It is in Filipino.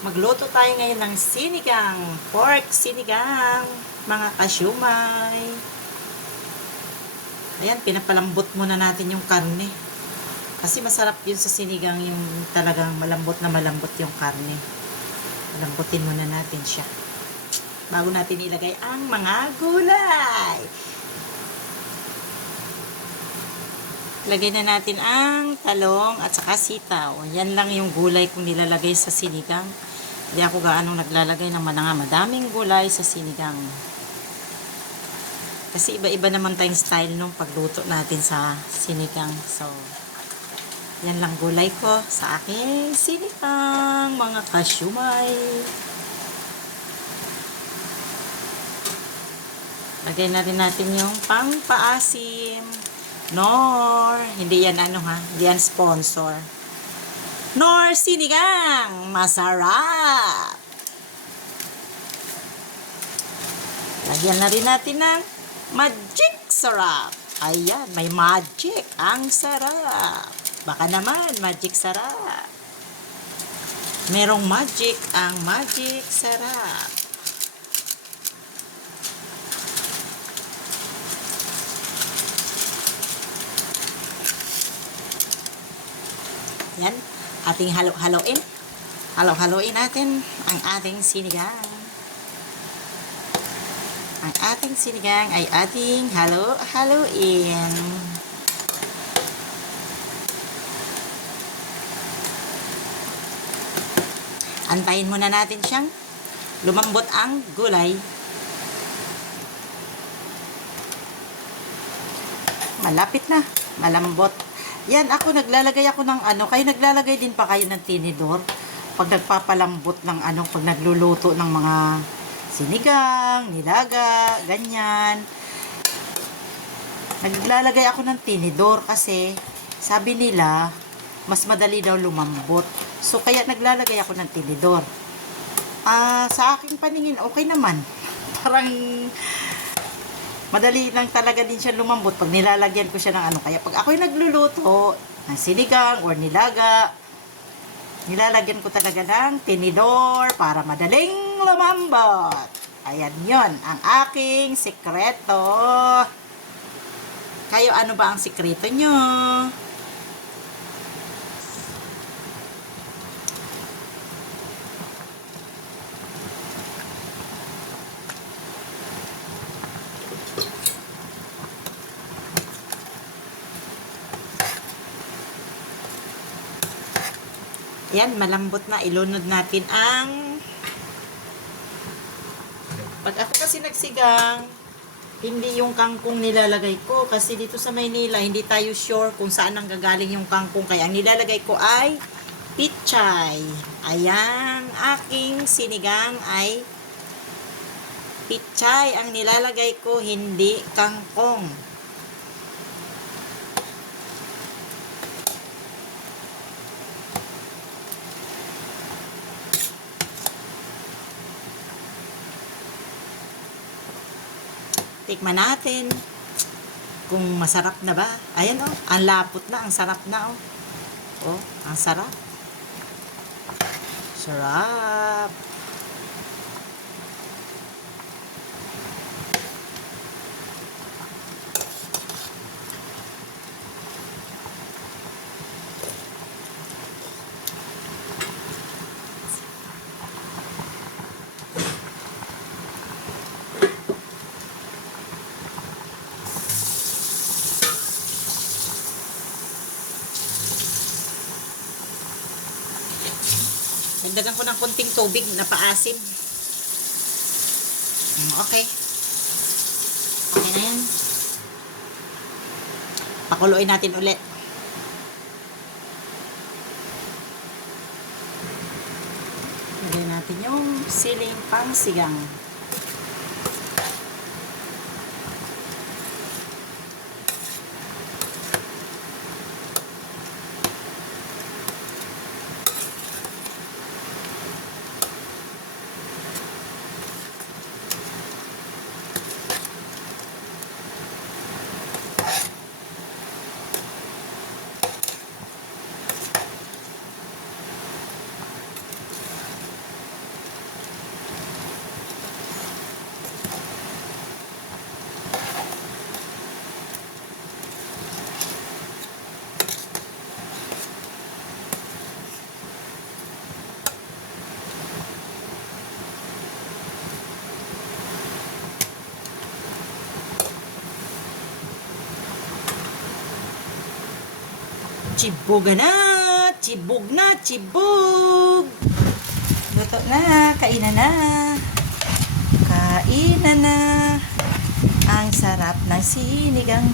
Magluto tayo ngayon ng sinigang, pork sinigang, mga kasyumay. Ayan, pinapalambot muna natin yung karne. Kasi masarap yun sa sinigang, yung talagang malambot na malambot yung karne. Malambutin muna natin siya. Bago natin ilagay ang mga gulay. Lagay na natin ang talong at saka sitaw. Yan lang yung gulay kong nilalagay sa sinigang. Hindi ako gaanong naglalagay ng madaming gulay sa sinigang. Kasi iba-iba naman tayong style nung pagluto natin sa sinigang. So, yan lang gulay ko sa aking sinigang, mga kasyumay. Lagay na rin natin yung pampaasim. Nor, hindi yan hindi yan sponsor. Nor sinigang, masarap. Lagyan na rin natin ng magic sarap. Ayan, may magic. Ang sarap. Baka naman, magic sarap. Merong magic ang magic sarap. Yan, ating halo-haloin. Halo-haloin natin ang ating sinigang. Ang ating sinigang ay ating halo-haloin. Antayin muna natin siyang lumambot ang gulay. Malapit na, malambot. Yan, naglalagay ako ng kayo naglalagay din pa kayo ng tinidor pag nagpapalambot ng pag nagluluto ng mga sinigang, nilaga, ganyan. Naglalagay ako ng tinidor kasi sabi nila mas madali daw lumambot. So kaya naglalagay ako ng tinidor. Sa aking paningin okay naman. Parang madali lang talaga din siya lumambot pag nilalagyan ko siya ng Kaya pag ako'y nagluluto ng sinigang or nilaga, nilalagyan ko talaga ng tinidor para madaling lumambot. Ayan yon ang aking sikreto. Kayo, ano ba ang sikreto nyo? Yan, malambot na. Ilunod natin pag ako kasi nagsigang, hindi yung kangkong nilalagay ko. Kasi dito sa Maynila, hindi tayo sure kung saan ang gagaling yung kangkong. Kaya ang nilalagay ko ay pichay. Ayan, aking sinigang ay pichay. Ang nilalagay ko, hindi kangkong. Tikman natin kung masarap na ba. Ayan ang lapot na, ang sarap na ang sarap. Sarap. Dagdagan ko ng konting tubig na paasim. Okay. Okay na yan. Pakuluin natin ulit. Lagyan natin yung siling pangsigang. Chiboga na! Chibog na! Chibog! Luto na! Kainan na! Kainan na! Ang sarap ng sinigang